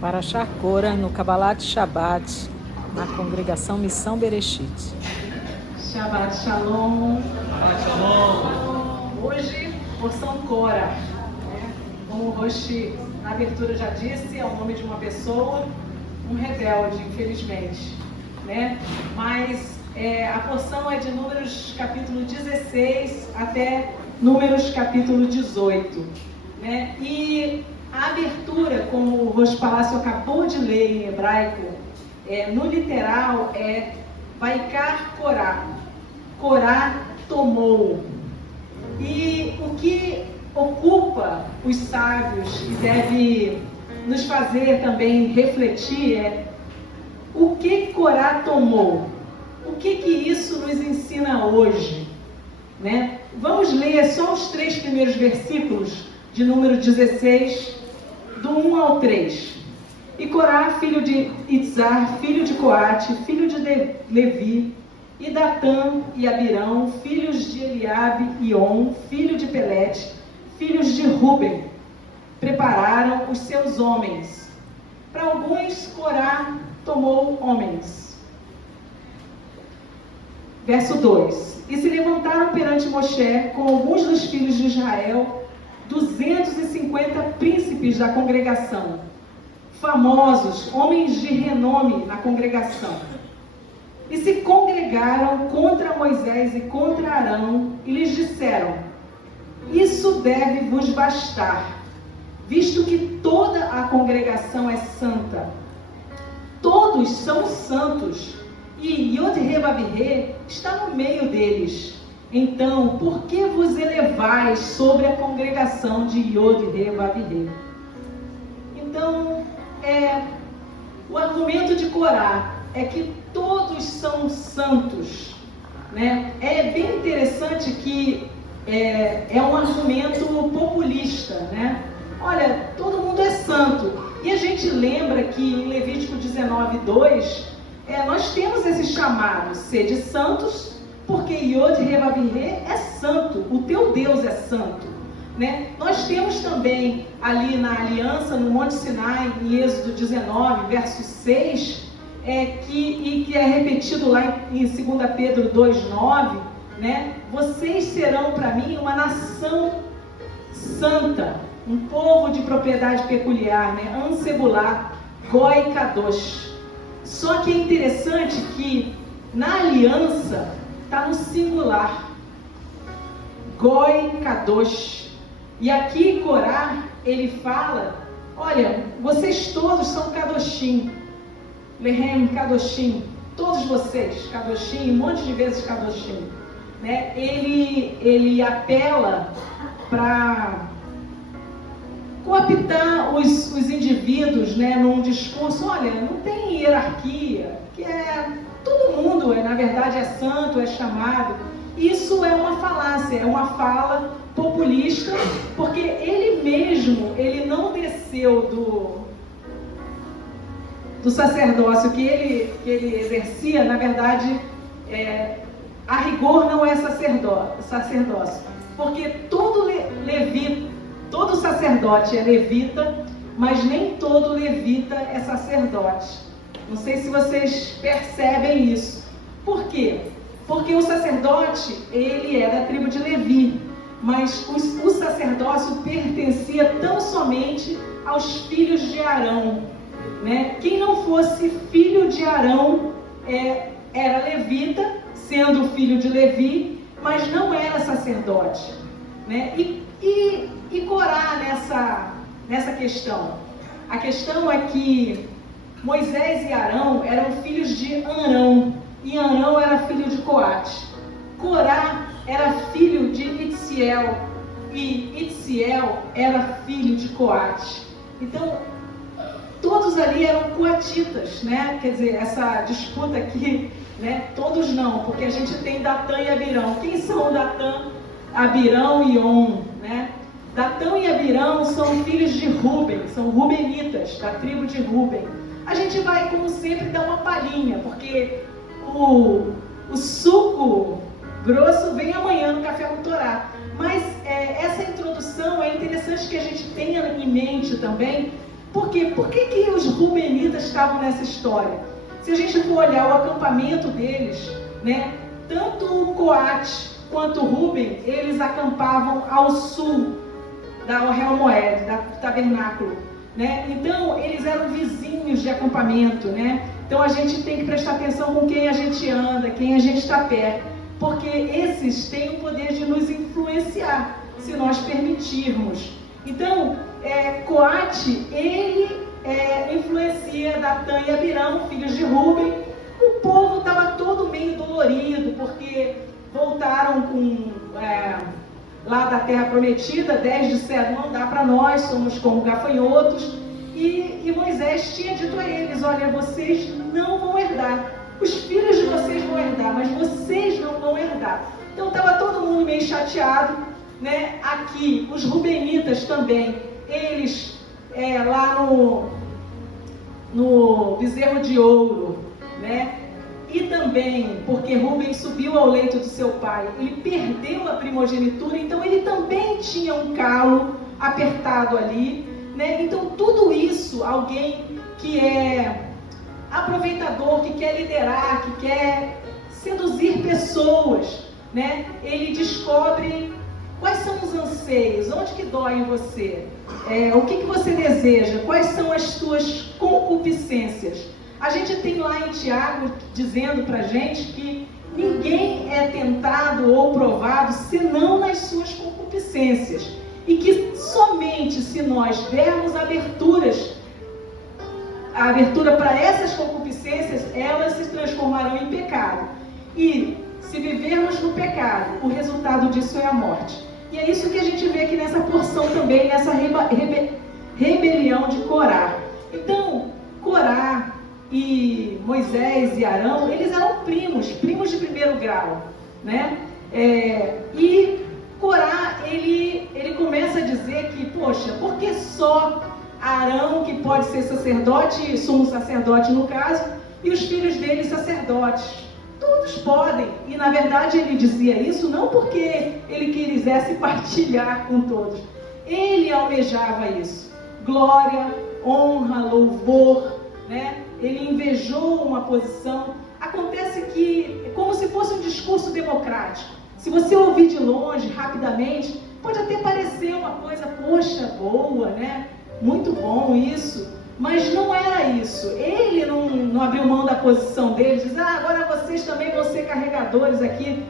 Parashá Korah, no Kabbalat Shabbat, na congregação Missão Bereshit. Shabbat Shalom. Shabbat Shalom. Hoje, porção Korah. Como o Roshi, na abertura já disse, é o nome de uma pessoa, um rebelde, infelizmente. Mas a porção é de Números capítulo 16 até Números capítulo 18. E a abertura, como o Rosh Palácio acabou de ler em hebraico, no literal é Vaikar Korah. Korah tomou. E o que ocupa os sábios e deve nos fazer também refletir é o que Korah tomou. O que isso nos ensina hoje? Vamos ler só os 3 primeiros versículos de número 16, do 1 ao 3. E Korah, filho de Itzar, filho de Coate, filho de Levi, e Datã e Abirão, filhos de Eliabe e On, filho de Pelete, filhos de Ruben, prepararam os seus homens. Para alguns, Korah tomou homens. Verso 2. E se levantaram perante Moshe com alguns dos filhos de Israel, 250 príncipes da congregação, famosos, homens de renome na congregação. E se congregaram contra Moisés e contra Arão, e lhes disseram: isso deve vos bastar, visto que toda a congregação é santa. Todos são santos, e Yod-Heh-Vav-Heh está no meio deles. Então, por que vos elevais sobre a congregação de Yod-Heh-Vav-Heh? Então, o argumento de Korah é que todos são santos. É bem interessante que é um argumento populista. Olha, todo mundo é santo. E a gente lembra que em Levítico 19:2, nós temos esse chamado, sede santos, porque Yod-Heh-Vav-Heh é santo, o teu Deus é santo. Nós temos também ali na aliança, no Monte Sinai, em Êxodo 19, verso 6, que é repetido lá em 2 Pedro 2:9, vocês serão para mim uma nação santa, um povo de propriedade peculiar, Ansebulah, Goi Kadosh. Só que é interessante que na aliança está no singular, Goi Kadosh. E aqui Korah, ele fala: olha, vocês todos são Kadoshim, Lehem Kadoshim, todos vocês, Kadoshim, um monte de vezes Kadoshim. Ele apela para cooptar os indivíduos, num discurso: olha, não tem hierarquia, que todo mundo, na verdade, é santo, é chamado. Isso é uma falácia, é uma fala populista, porque ele mesmo, ele não desceu do sacerdócio que ele exercia. Na verdade, a rigor não é sacerdócio, porque todo sacerdote é levita, mas nem todo levita é sacerdote. Não sei se vocês percebem isso. Por quê? Porque o sacerdote, ele é da tribo de Levi, mas o sacerdócio pertencia tão somente aos filhos de Arão. Quem não fosse filho de Arão era levita, sendo filho de Levi, mas não era sacerdote. E Korah nessa questão? A questão é que Moisés e Arão eram filhos de Arão, e Arão era filho de Coate. Korah era filho de Itziel, e Itziel era filho de Coate. Então, todos ali eram coatitas, Quer dizer, essa disputa aqui, todos não, porque a gente tem Datã e Abirão. Quem são Datã, Abirão e On, Datã e Abirão são filhos de Ruben, são rubenitas, da tribo de Ruben. A gente vai, como sempre, dar uma palhinha, porque o suco grosso vem amanhã no Café com Torá. Mas essa introdução é interessante que a gente tenha em mente também Por quê? Por que os Rubenitas estavam nessa história? Se a gente for olhar o acampamento deles, né, tanto o Coate quanto o Ruben, eles acampavam ao sul da Ohel Moed, do tabernáculo, né? Então, eles eram vizinhos de acampamento, né? Então, a gente tem que prestar atenção com quem a gente anda, quem a gente está perto, porque esses têm o poder de nos influenciar, se nós permitirmos. Então, Coate, ele influencia Datã e Abirão, filhos de Ruben. O povo estava todo meio dolorido, porque voltaram lá da terra prometida, 10 disseram, não dá para nós, somos como gafanhotos. E Moisés tinha dito a eles, olha, vocês não vão herdar, os filhos de vocês vão herdar, mas vocês não vão herdar. Então estava todo mundo meio chateado, né? Aqui, os Rubenitas também, eles lá no bezerro de ouro, né? E também, porque Ruben subiu ao leito do seu pai, ele perdeu a primogenitura, então ele também tinha um calo apertado ali, né? Então tudo isso, alguém que é aproveitador, que quer liderar, que quer seduzir pessoas, né? Ele descobre quais são os anseios, onde que dói em você, o que você deseja, quais são as suas concupiscências. A gente tem lá em Tiago dizendo pra gente que ninguém é tentado ou provado senão nas suas concupiscências. E que somente se nós dermos a abertura para essas concupiscências, elas se transformarão em pecado. E se vivermos no pecado, o resultado disso é a morte. E é isso que a gente vê aqui nessa porção também, nessa rebelião de Corá. Então, Corá e Moisés e Arão, eles eram primos de primeiro grau, né? E Corá, ele começa a dizer que, poxa, por que só Arão, que pode ser sacerdote, sumo sacerdote no caso, e os filhos dele sacerdotes? Todos podem. E na verdade ele dizia isso não porque ele quisesse partilhar com todos. Ele almejava isso. Glória, honra, louvor, né? Ele invejou uma posição. Acontece que é como se fosse um discurso democrático. Se você ouvir de longe, rapidamente, pode até parecer uma coisa, poxa, boa, né? Muito bom isso. Mas não era isso. Ele não abriu mão da posição dele, diz, agora vocês também vão ser carregadores aqui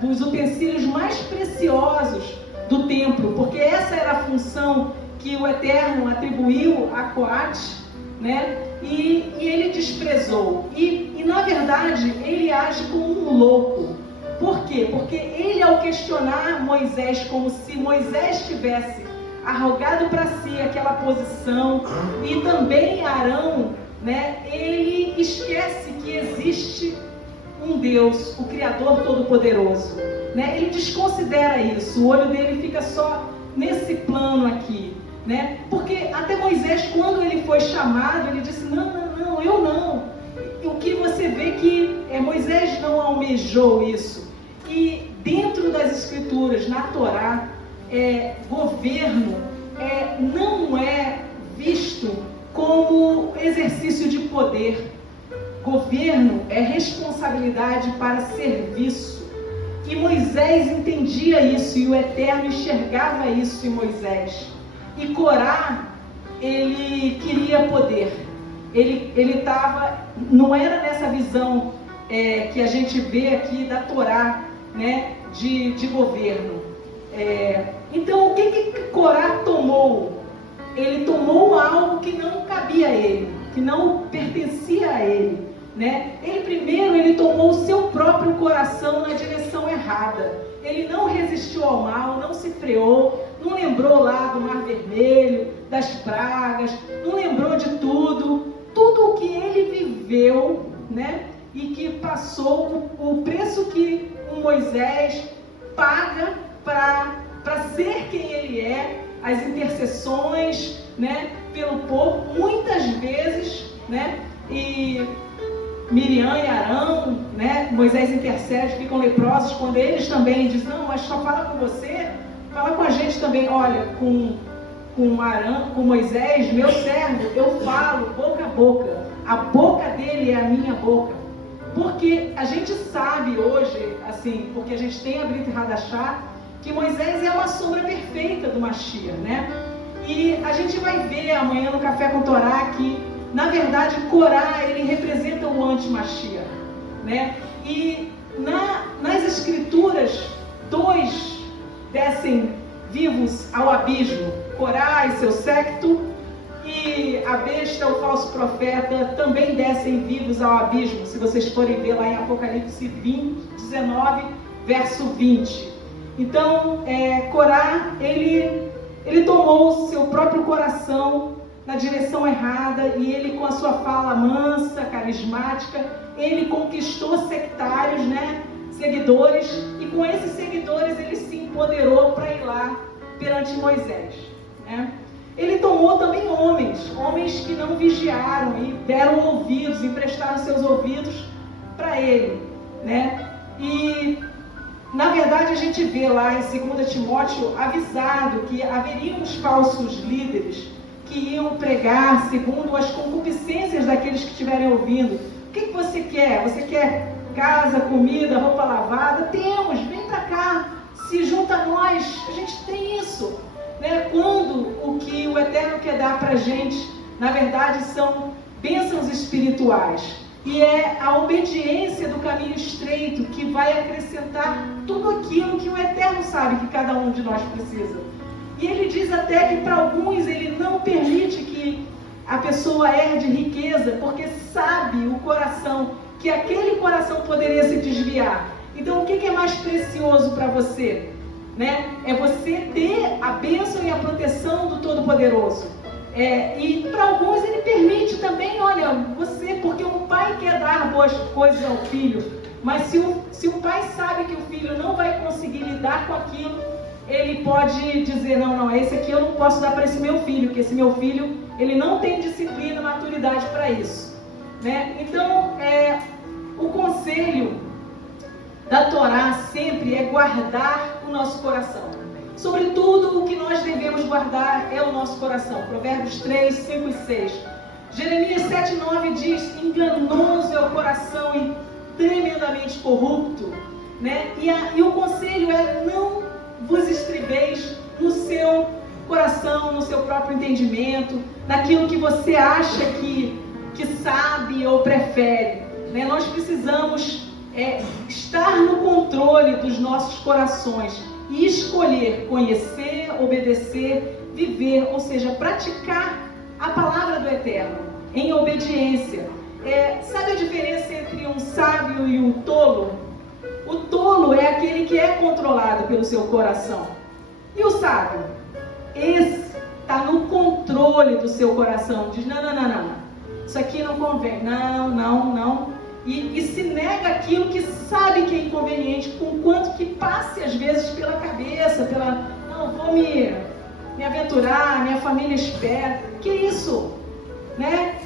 dos utensílios mais preciosos do templo, porque essa era a função que o Eterno atribuiu a Coate, né? E ele desprezou. E na verdade, ele age como um louco. Por quê? Porque ele, ao questionar Moisés, como se Moisés tivesse arrogado para si aquela posição, e também Arão, né, ele esquece que existe um Deus, o Criador Todo-Poderoso, né? Ele desconsidera isso, o olho dele fica só nesse plano aqui, né? Porque até Moisés, quando ele foi chamado, ele disse, não, eu não. E o que você vê que Moisés não almejou isso. E dentro das Escrituras, na Torá, governo não é visto como exercício de poder. Governo é responsabilidade para serviço. E Moisés entendia isso, e o Eterno enxergava isso em Moisés. E Corá, ele queria poder. Ele estava, não era nessa visão que a gente vê aqui da Torá, né, de governo. Então, o que Corá tomou? Ele tomou algo que não cabia a ele, que não pertencia a ele, né? Ele tomou o seu próprio coração na direção errada. Ele não resistiu ao mal, não se freou, não lembrou lá do Mar Vermelho, das pragas, não lembrou de tudo o que ele viveu, né? E que passou o preço que o Moisés paga para ser quem ele é, as intercessões, né, pelo povo, muitas vezes, né, e Miriam e Arão, né, Moisés intercede, ficam leprosos, quando eles também dizem, não, mas só fala com você, fala com a gente também, olha, com com Moisés, meu servo, eu falo boca a boca. A boca dele é a minha boca. Porque a gente sabe hoje, assim, porque a gente tem a Brit Hadashah, que Moisés é uma sombra perfeita do Mashiach, né? E a gente vai ver amanhã no Café com Torá que, na verdade, Corá, ele representa o anti-Mashiach, né? E nas escrituras, 2 descem vivos ao abismo, Corá e seu séquito, e a besta, o falso profeta, também descem vivos ao abismo, se vocês forem ver lá em Apocalipse 19, verso 20. Então, Corá, ele tomou o seu próprio coração na direção errada, e ele, com a sua fala mansa, carismática, ele conquistou sectários, né, seguidores, e com esses seguidores ele se empoderou para ir lá perante Moisés, né? Ele tomou também homens que não vigiaram e deram ouvidos, emprestaram seus ouvidos para ele, né? E, na verdade, a gente vê lá em 2 Timóteo avisado que haveriam os falsos líderes que iam pregar segundo as concupiscências daqueles que estiverem ouvindo. O que você quer? Você quer casa, comida, roupa lavada? Temos, vem para cá, se junta a nós, a gente tem isso. Né? Quando o que o Eterno quer dar para a gente, na verdade, são bênçãos espirituais. E é a obediência do caminho estreito que vai acrescentar tudo aquilo que o Eterno sabe que cada um de nós precisa. E ele diz até que para alguns ele não permite que a pessoa herde riqueza, porque sabe o coração, que aquele coração poderia se desviar. Então o que é mais precioso para você? Né? É você ter a bênção e a proteção do Todo-Poderoso. E para alguns ele permite também, olha, você, porque o pai quer dar boas coisas ao filho, mas se o pai sabe que o filho não vai conseguir lidar com aquilo, ele pode dizer, não, esse aqui eu não posso dar para esse meu filho, porque esse meu filho, ele não tem disciplina, maturidade para isso. Né? Então, o conselho da Torá sempre é guardar o nosso coração. Sobretudo, o que nós devemos guardar é o nosso coração. Provérbios 3, 5 e 6. Jeremias 7, 9 diz, enganoso é o coração e tremendamente corrupto. Né? E o conselho é não vos estribeis no seu coração, no seu próprio entendimento, naquilo que você acha que sabe ou prefere. Né? Nós precisamos estar no controle dos nossos corações e escolher conhecer, obedecer, viver, ou seja, praticar a palavra do Eterno em obediência. Sabe a diferença entre um sábio e um tolo? O tolo é aquele que é controlado pelo seu coração. E o sábio? Esse está no controle do seu coração. Diz, não. Isso aqui não convém. Não. E se nega aquilo que sabe que é inconveniente, com quanto que passe às vezes pela cabeça, não, vou me aventurar, minha família espera. Que isso? Né?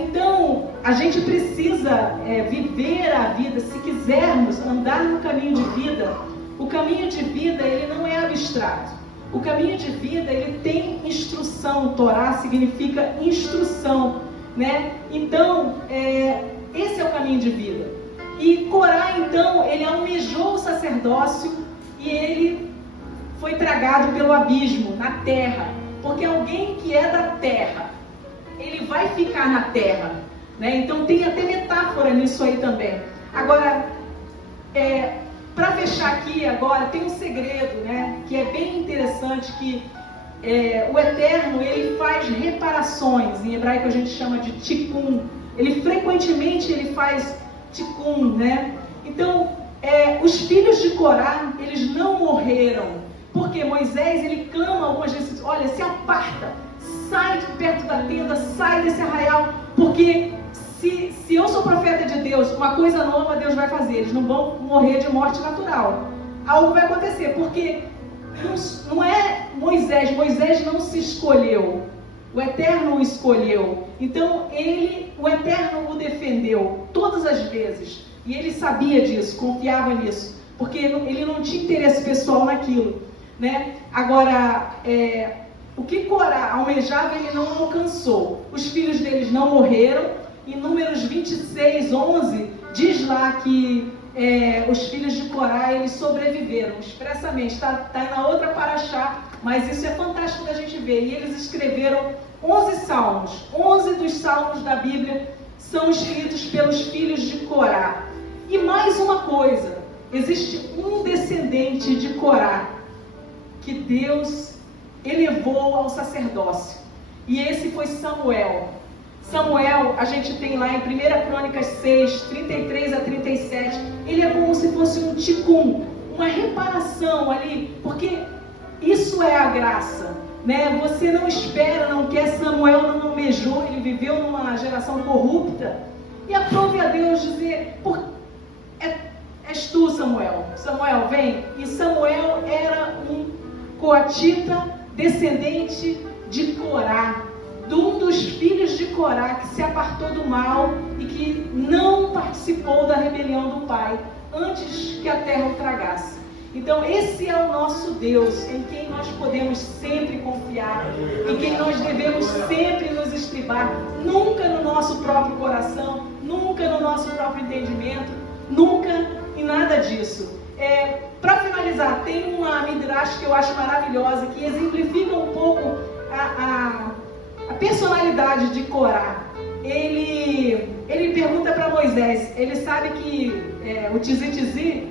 Então, a gente precisa viver a vida, se quisermos andar no caminho de vida. O caminho de vida, ele não é abstrato. O caminho de vida, ele tem instrução. Torá significa instrução, né? Então, esse é o caminho de vida. E Corá, então, ele almejou o sacerdócio e ele foi tragado pelo abismo, na terra. Porque alguém que é da terra, ele vai ficar na terra, né? Então tem até metáfora nisso aí também. Agora, para fechar aqui agora, tem um segredo, né? Que é bem interessante, que o Eterno, ele faz reparações. Em hebraico a gente chama de tikkun. Ele frequentemente faz tikkun, né? Então, os filhos de Corá, eles não morreram, porque Moisés, ele clama algumas vezes, olha, se aparta, sai de perto da tenda, sai desse arraial, porque se eu sou profeta de Deus, uma coisa nova Deus vai fazer, eles não vão morrer de morte natural, algo vai acontecer, porque não é Moisés não se escolheu, o Eterno o escolheu. Então o Eterno o defendeu todas as vezes, e ele sabia disso, confiava nisso, porque ele não tinha interesse pessoal naquilo, né? Agora, O que Corá almejava, ele não alcançou. Os filhos deles não morreram. Em Números 26, 11, diz lá que os filhos de Corá, eles sobreviveram expressamente. Está na outra paraxá, mas isso é fantástico da gente ver. E eles escreveram 11 salmos. 11 dos salmos da Bíblia são escritos pelos filhos de Corá. E mais uma coisa, existe um descendente de Corá que Deus elevou ao sacerdócio. E esse foi Samuel. Samuel, a gente tem lá em 1 Crônicas 6, 33 a 37, ele é como se fosse um tikkun, uma reparação ali, porque isso é a graça, né? Você não espera, não quer. Samuel não almejou, ele viveu numa geração corrupta, e aprove a Deus dizer, és tu, Samuel. Samuel, vem. E Samuel era um coatita, descendente de Corá, de um dos filhos de Corá, que se apartou do mal e que não participou da rebelião do pai, antes que a terra o tragasse. Então esse é o nosso Deus, em quem nós podemos sempre confiar, em quem nós devemos sempre nos estribar, nunca no nosso próprio coração, nunca no nosso próprio entendimento, nunca em nada disso. Para finalizar, tem uma midrash que eu acho maravilhosa, que exemplifica um pouco a personalidade de Corá. Ele pergunta para Moisés, ele sabe que o Tizi,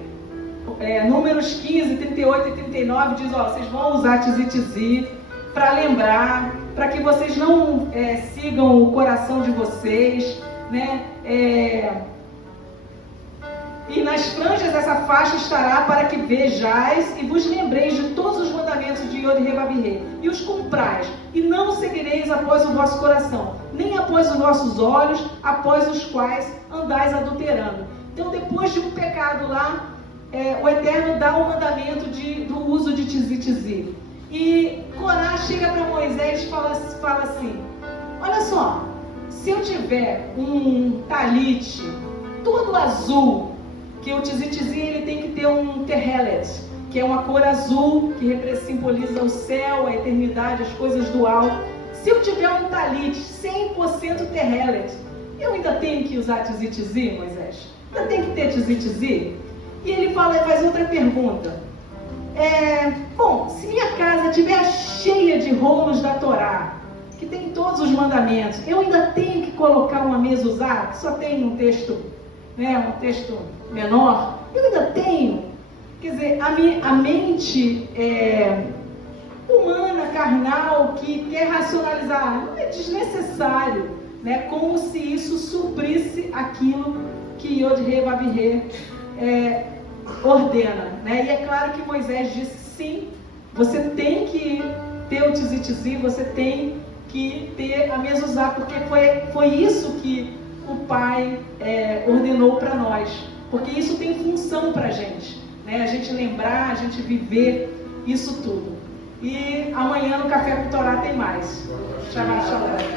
Números 15, 38 e 39 diz, vocês vão usar Tizi para lembrar, para que vocês não sigam o coração de vocês, né? E nas franjas dessa faixa estará para que vejais e vos lembreis de todos os mandamentos de Yod-Hê-Vav-Hê, e os cumprais, e não seguireis após o vosso coração, nem após os vossos olhos, após os quais andais adulterando. Então, depois de um pecado lá, o Eterno dá o mandamento do uso de Tizi. E Corá chega para Moisés e fala assim, olha só, se eu tiver um talite todo azul, que o Tizi ele tem que ter um terrelet, que é uma cor azul, que simboliza o céu, a eternidade, as coisas do alto. Se eu tiver um talite 100% terrelet, eu ainda tenho que usar Tizi, Moisés? Ainda tem que ter Tizi? E ele faz outra pergunta. Bom, se minha casa estiver cheia de rolos da Torá, que tem todos os mandamentos, eu ainda tenho que colocar uma mezuzá, que só tem um texto, um texto menor? Eu ainda tenho. Quer dizer, a mente humana, carnal, que quer racionalizar, não é desnecessário, né? Como se isso suprisse aquilo que Yod-Hê-Vav-Hê ordena, né? E é claro que Moisés disse, sim, você tem que ter o Tizi, você tem que ter a mezuzá, porque foi isso que o Pai ordenou para nós, porque isso tem função para a gente, né? A gente lembrar, a gente viver isso tudo. E amanhã no Café com Torá tem mais. Shabbat Shalom.